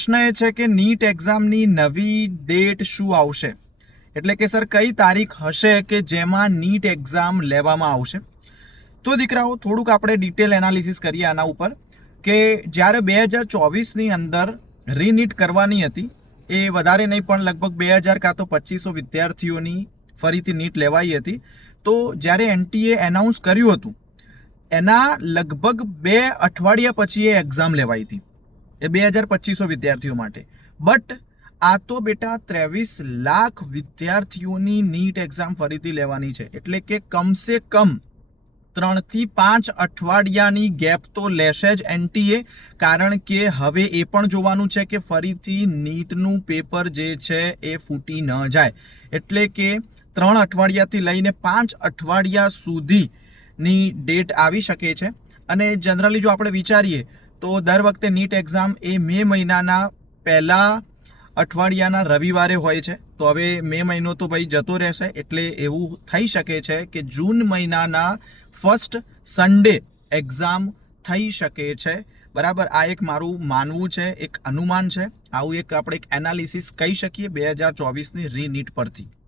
પ્રશ્ન એ છે કે નીટ એક્ઝામની નવી ડેટ શું આવશે, એટલે કે સર કઈ તારીખ હશે કે જેમાં નીટ એક્ઝામ લેવામાં આવશે. તો દીકરાઓ થોડુંક આપણે ડિટેલ એનાલિસિસ કરીએ આના ઉપર કે જ્યારે 2024ની અંદર રીનીટ કરવાની હતી, એ વધારે નહીં પણ લગભગ 2000 કાં તો 2500 વિદ્યાર્થીઓની ફરીથી નીટ લેવાઈ હતી. તો જ્યારે એનટીએ એનાઉન્સ કર્યું હતું એના લગભગ 2 અઠવાડિયા પછી એ એક્ઝામ લેવાઈ હતી, એ 2200 વિદ્યાર્થીઓ માટે. બટ આ તો બેટા 23 લાખ વિદ્યાર્થીઓની નીટ એક્ઝામ ફરીથી લેવાની છે, એટલે કે કમસે કમ 3 થી 5 અઠવાડિયાની ગેપ તો લેશે જ એનટીએ, કારણ કે હવે એ પણ જોવાનું છે કે ફરીથી નીટનું પેપર જે છે એ ફૂટી ન જાય. એટલે કે 3 અઠવાડિયાથી લઈને 5 અઠવાડિયા સુધીની ડેટ આવી શકે છે. અને જનરલી જો આપણે વિચારીએ તો દર વખતે નીટ એક્ઝામ એ મે મહિનાના પહેલા અઠવાડિયાના રવિવારે હોય છે. તો હવે મે મહિનો તો ભાઈ જતો રહેશે, એટલે એવું થઈ શકે છે કે જૂન મહિનાના ફર્સ્ટ સન્ડે એક્ઝામ થઈ શકે છે. બરાબર, આ એક મારું માનવું છે, એક અનુમાન છે. આવું એક આપણે એક એનાલિસિસ કહી શકીએ 2024ની રીનીટ પરથી.